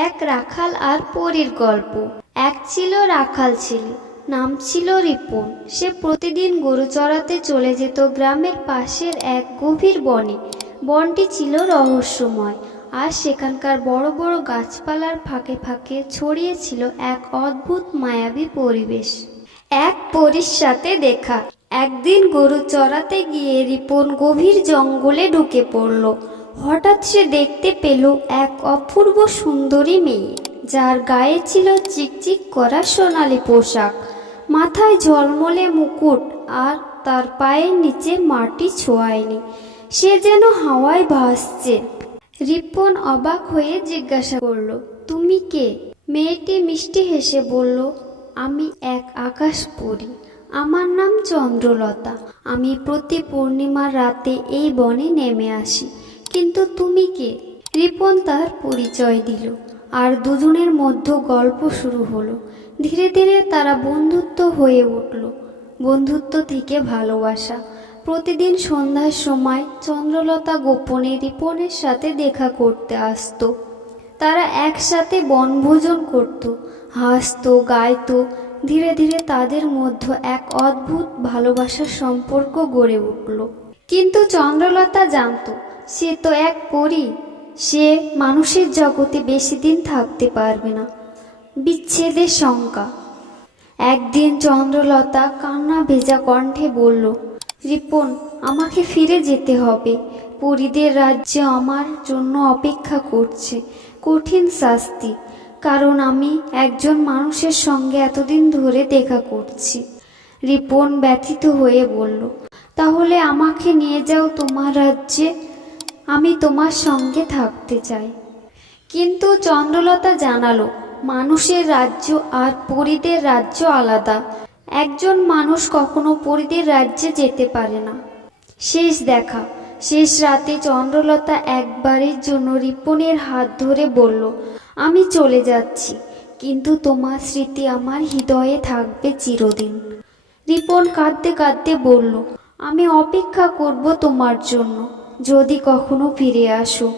এক রাখাল আর পরীর গল্প। এক ছিল রাখাল ছেলে, নাম ছিল রিপন। সে প্রতিদিন গরু চড়াতে চলে যেত গ্রামের পাশের এক গভীর বনে। বনটি ছিল রহস্যময়, আর সেখানকার বড় বড় গাছপালার ফাঁকে ফাঁকে ছড়িয়ে ছিল এক অদ্ভুত মায়াবী পরিবেশ। এক পরীর সাথে দেখা, একদিন গরু চড়াতে গিয়ে রিপন গভীর জঙ্গলে ঢুকে পড়ল। হঠাৎ সে দেখতে পেল এক অপূর্ব সুন্দরী মেয়ে, যার গায়ে ছিল চিকচিক করা সোনালি পোশাক, মাথায় ঝলমলে মুকুট আর তার পায়ের নিচে মাটি ছোঁয়ায়নি। সে যেন হাওয়ায় ভাসছে। রিপন অবাক হয়ে জিজ্ঞাসা করল, তুমি কে? মেয়েটি মিষ্টি হেসে বলল, আমি এক আকাশ পড়ি আমার নাম চন্দ্রলতা। আমি প্রতি পূর্ণিমার রাতে এই বনে নেমে আসি। কিন্তু তুমি কে? রিপন তার পরিচয় দিল। আর দুজনের মধ্যে গল্প শুরু হলো। ধীরে ধীরে তারা বন্ধুত্ব হয়ে উঠল। বন্ধুত্ব থেকে ভালোবাসা। প্রতিদিন সন্ধ্যার সময় চন্দ্রলতা গোপনে রিপনের সাথে দেখা করতে আসতো। তারা একসাথে বনভোজন করত, হাসতো, গাইতো। ধীরে ধীরে তাদের মধ্যে এক অদ্ভুত ভালোবাসার সম্পর্ক গড়ে উঠল। কিন্তু চন্দ্রলতা জানতো সে তো এক পরী, সে মানুষের জগতে বেশি দিন থাকতে পারবে না। বিচ্ছেদের শঙ্কা। একদিন চন্দ্রলতা কান্না ভেজা কণ্ঠে বলল, রিপন, আমাকে ফিরে যেতে হবে। পরীদের রাজ্য আমার জন্য অপেক্ষা করছে। কঠিন শাস্তি, কারণ আমি একজন মানুষের সঙ্গে এতদিন ধরে দেখা করছি। রিপন ব্যথিত হয়ে বলল, তাহলে আমাকে নিয়ে যাও তোমার রাজ্যে। আমি তোমার সঙ্গে থাকতে চাই। কিন্তু চন্দ্রলতা জানালো, মানুষের রাজ্য আর পরীদের রাজ্য আলাদা। একজন মানুষ কখনো পরীদের রাজ্যে যেতে পারে না। শেষ দেখা। শেষ রাতে চন্দ্রলতা একবারের জন্য রিপনের হাত ধরে বলল, আমি চলে যাচ্ছি, কিন্তু তোমার স্মৃতি আমার হৃদয়ে থাকবে চিরদিন। রিপন কাঁদতে কাঁদতে বলল, আমি অপেক্ষা করব তোমার জন্য। যদি কখনো ফিরে আসো।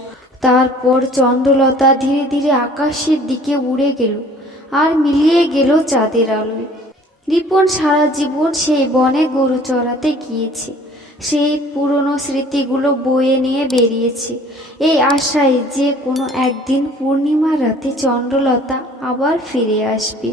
তারপর চন্দ্রলতা ধীরে ধীরে আকাশের দিকে উড়ে গেল আর মিলিয়ে গেল চাঁদের আলোয়। রিপন সারা জীবন সেই বনে গরু চড়াতে গিয়েছে। সেই পুরনো স্মৃতিগুলো বয়ে নিয়ে বেরিয়েছে। এই আশায় যে কোনো একদিন পূর্ণিমা রাতে চন্দ্রলতা আবার ফিরে আসবে।